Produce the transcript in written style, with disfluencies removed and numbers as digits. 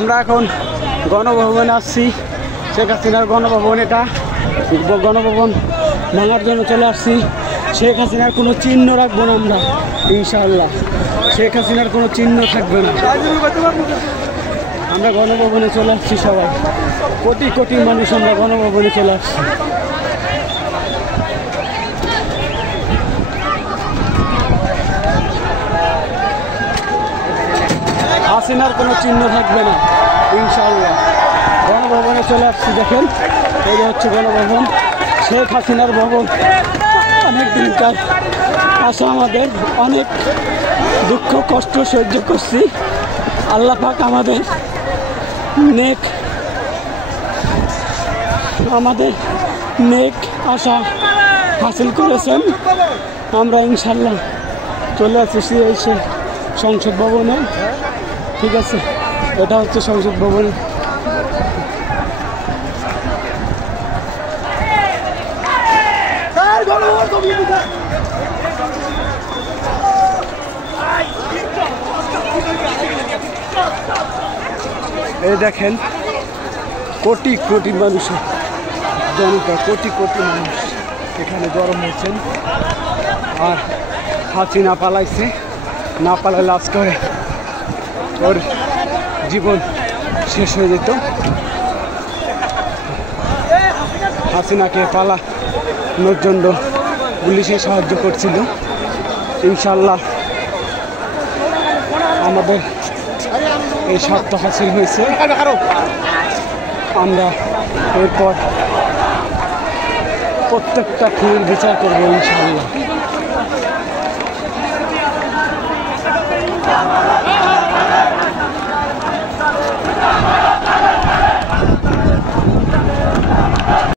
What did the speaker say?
আমরা এখন গণভবনে আসছি। শেখ হাসিনার গণভবন, এটা গণভবন ভাঙার জন্য চলে আসছি। শেখ হাসিনার কোনো চিহ্ন রাখবো না আমরা, ইনশাআল্লাহ শেখ হাসিনার কোনো চিহ্ন থাকবে না। আমরা গণভবনে চলে আসছি, সবাই কোটি কোটি মানুষ আমরা গণভবনে চলে আসছি। হাসিনার কোনো চিহ্ন থাকবে না ইনশাআল্লাহ। গণভবনে চলে আসছি, দেখেন এই হচ্ছে গণভবন, শেখ হাসিনার ভবন। অনেক দিনকার আশা আমাদের, অনেক দুঃখ কষ্ট সহ্য করছি। আল্লাহ পাক আমাদের নেক আশা হাসিল করেছেন। আমরা ইনশাআল্লাহ চলে আসছি এই সংসদ ভবনে। ঠিক আছে, এটা হচ্ছে সংসদ ভবন। এই দেখেন কোটি কোটি মানুষের জনতা, কোটি কোটি মানুষ এখানে জড়ো হয়েছেন। আর হাসিনা পালাইছে, না পালালে আজকে ওর জীবন শেষ হয়ে যেত। হাসিনাকে পালানোর জন্য পুলিশে সাহায্য করছিল। ইনশাআল্লাহ আমাদের এই স্বার্থ হাসিল হয়েছে। আমরা এরপর প্রত্যেকটা খুনের বিচার করবো ইনশাআল্লাহ।